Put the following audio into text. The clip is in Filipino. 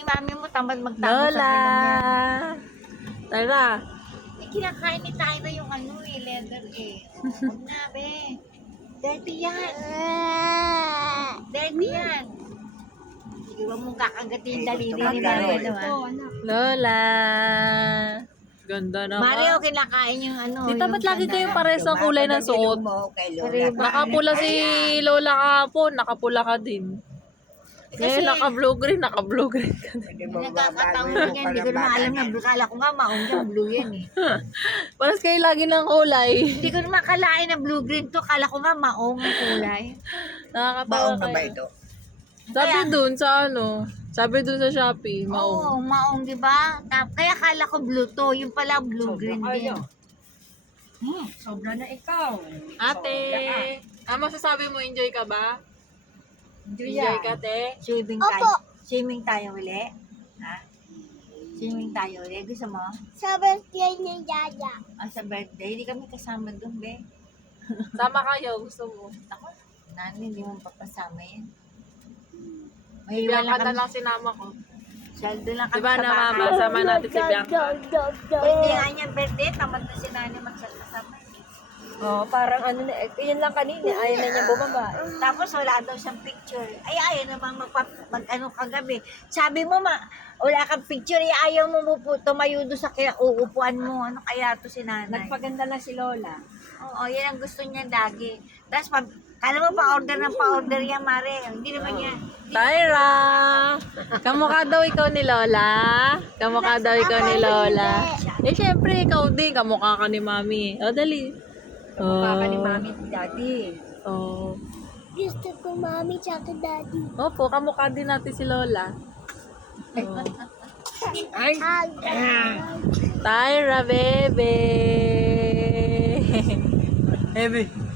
ni mami mo, tamad magtapos Lola! sa yan. Tara. Eh, kinakain ni Tyra yung ano eh, leather eh. Huwag na, be. Dirty yan. Dirty yan. Iwan mong kakagatin yung daliri ni mami, ano ha? Lola! Ganda naman. Mario, kinakain yung ano. Tita, ba't lagi kayong pares ng kulay ng suot? Pareho ba? Nakapula si Lola kahapon, nakapula ka din. Kasi- Ngayon, naka-blue green ka din. Nagkakataon yan, hindi ko naman alam na blue. Kala ko nga maong yan, blue yan eh. Pares kayo lagi ng kulay. Hindi ko naman kalain na blue-green to. Kala ko nga maong ang kulay. Nakakatawa Baong na ba kayo. ito? Sabi dun sa sabi dun sa Shopee, Oo, maong. maong, di ba? Kaya kala ko blue to. Yung pala blue-green din. Sobra na ikaw. Ate, masasabi mo, enjoy ka ba? Enjoy ka, te? Swimming tayo. Swimming tayo uli. Ha? Swimming tayo uli. Gusto mo? Sa birthday ni Yaya. Sa birthday, hindi kami kasama doon, be. Sama kayo, gusto mo. Ako, nani, hindi mo papasama yan. Bianca Mahiwala na kami. lang sinama ko. Sweldo lang kami Diba sa na mama, bahay. sama natin si Bianca. Birthday nga niya, birthday. Tamad na si nani magsasama. Oh, parang ano na, yun lang kanina, ayaw na niya bumaba. Tapos wala daw siyang picture. Ay, ayaw namang mag-ano kagabi. Sabi mo, wala kang picture. Ay, ayaw mo tumayo doon sa uupuan mo. Ano kaya to si nanay? Nagpaganda lang si Lola. Oo, yan ang gusto niya lagi. Tapos, kala mo pa-order ng pa-order yan, Mare. Hindi naman yan. Tyra! Kamukha daw ikaw ni Lola. Kamukha daw ikaw ni Lola. Eh, syempre, ikaw din. Kamukha ka ni Mami. O, dali. Kamukha ka ni Mami at Daddy. Oh. Gusto ko mami tsaka daddy. Opo, kamukha din natin si Lola. Oh. Ay! Tyra, bebe! Bebe.